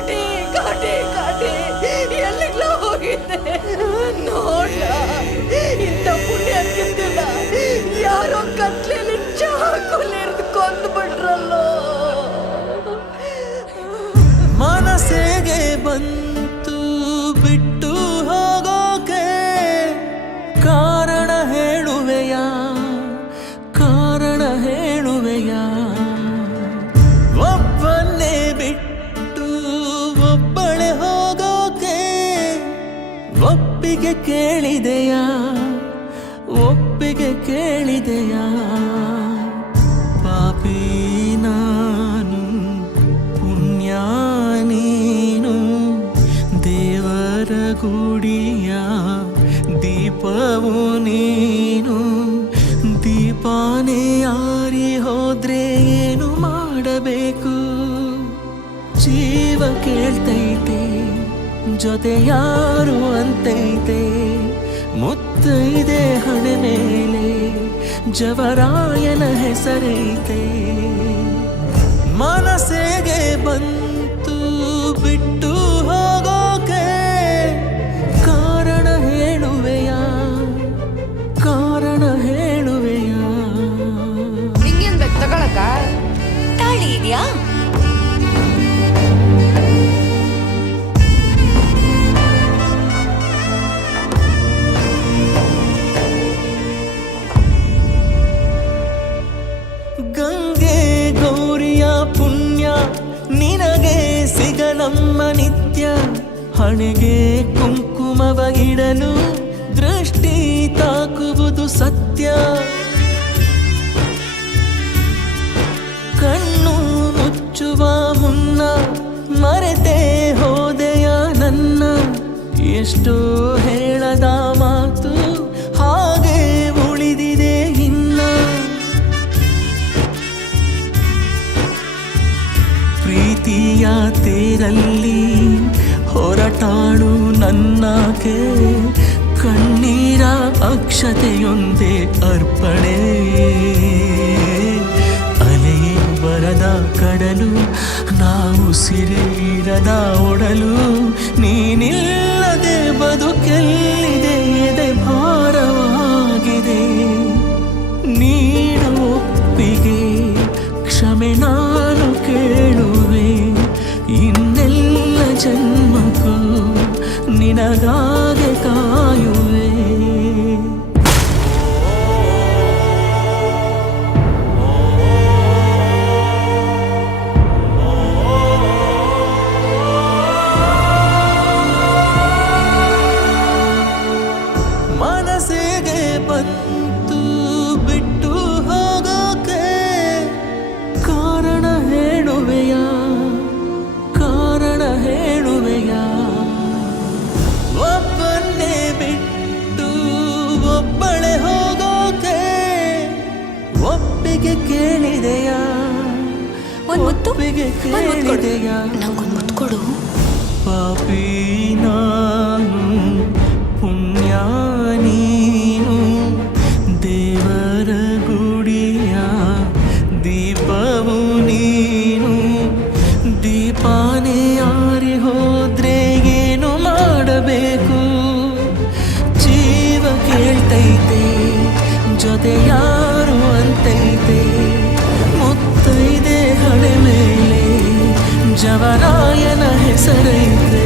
ಘಾಟಿ ಘಾಟಿ ಘಾಟಿ ಎಲ್ಲಿಗ್ಲ ಹೋಗಿದ್ದೆ ನೋಡ. ಇಂಥ ಪುಣ್ಯ ಕಿತ್ತಿಲ್ಲ, ಯಾರೋ ಕತ್ಲೆಯಲ್ಲಿ ಚಾಕುಲಿರ್ದು ಕೊಂದ್ಬಿಟ್ರಲ್ಲೋ. ಮನಸ್ಸಿಗೆ ಬಂತು ಬಿಟ್ಟು ಹೋಗೋಕೆ, ಕಾರಣ ಹೇಳುವೆಯ, ಕಾರಣ ಹೇಳುವೆಯ. ಒಬ್ಬನ್ನೇ ಬಿಟ್ಟು ಒಬ್ಬಳೆ ಹೋಗೋಕೆ ಒಪ್ಪಿಗೆ ಕೇಳಿದೆಯ, ಒಪ್ಪಿಗೆ ಕೇಳಿದೆಯ. ಪಾಪಿ ನಾನು ಪುಣ್ಯ ನೀನು, ದೇವರ ಗುಡಿಯ ದೀಪವು ನೀನು. ದೀಪಾನೇ ಆರಿ ಹೋದ್ರೆ ಏನು ಮಾಡಬೇಕು? ಜೀವ ಕೇಳ್ತೈತೆ, ಜೊತೆ ಯಾರು ಅಂತೈತೆ. ಮುತ್ತೈದೆ ಹಣೆ ಮೇಲೆ ಜವರಾಯನ ಹೆಸರೈತೆ. ಮನಸ್ಸಿಗೆ ಬಂತು ಬಿಟ್ಟು ಹೋಗೋಕೆ, ಕಾರಣ ಹೇಳುವೆಯ, ಕಾರಣ ಹೇಳುವೆಯ. ನಿಂಗೇನ್ ಬೇಕು ತಗೊಳಕ? ತಾಳಿ ಇದೆಯಾ? ಗಂಗೆ ಗೌರಿಯ ಪುಣ್ಯ ನಿನಗೆ ಸಿಗಲಮ್ಮ ನಿತ್ಯ. ಹಣೆಗೆ ಕುಂಕುಮವ ಇಡಲು ದೃಷ್ಟಿ ತಾಕುವುದು ಸತ್ಯ. ಕಣ್ಣು ಮುಚ್ಚುವ ಮುನ್ನ ಮರೆತೆ ಹೋದೆಯ ನನ್ನ. ಎಷ್ಟೋ ಹೇಳದ ಮಾತು ಹಾಗೆ ಉಳಿದಿದೆ ಇನ್ನ. ಪ್ರೀತಿಯ ತೇರಲ್ಲಿ ಹೊರಟಾಳು ನನ್ನಾಕೆ, ಕಣ್ಣೀರ ಅಕ್ಷತೆಯೊಂದೇ ಅರ್ಪಣೆ. ಅಲೆಯೇ ಬರದ ಕಡಲು, ನಾವು ಸಿರಿರದ ಒಡಲು. ನೀನಿಲ್ಲದೆ ಬದುಕೆಲ್ಲಿದೆ, ಎದೆ ಭಾರವಾಗಿದೆ. ನೀನು ಒಪ್ಪಿಗೆ ಕ್ಷಮೆ ನಾನು ಕೇಳುವೆ. ಇನ್ನೆಲ್ಲ ಜನ್ಮಕ್ಕೂ ನಿನಗಾಗೆ ಕಾಯುವೆ. ಮನಸ್ಸಿಗೆ ಬಂತು ಬಿಟ್ಟು ಹೋಗೋಕೆ, ಕಾರಣ ಹೇಳುವೆಯ, ಕಾರಣ ಹೇಳುವೆಯ. ಒಬ್ಬನ್ನೇ ಬಿಟ್ಟು ಒಬ್ಬಳೆ ಹೋಗೋಕೆ ಒಪ್ಪಿಗೆ ಕೇಳಿದೆಯ, ಒಪ್ಪಿಗೆ ಕೇಳಿದೆಯ. ನಂಗೊಂದು ಮುತ್ತು ಕೊಡು. ಪಾಪಿ ನಾನು ಪುಣ್ಯ ನೀನು, ದೇವರ ಗುಡಿಯ ದೀಪವು ನೀನು. ದೀಪಾನೇ ಆರಿ ಹೋದ್ರೆ ಏನು ಮಾಡಬೇಕು? ಜೀವ ಕೇಳ್ತೈತೆ, ಜೊತೆ ಯಾರು ಅಂತೈತೆ. ಮುತ್ತೈದೆ ಹಣೆ ಮೇಲೆ ಜವರಾಯನ ಹೆಸರೈತೆ.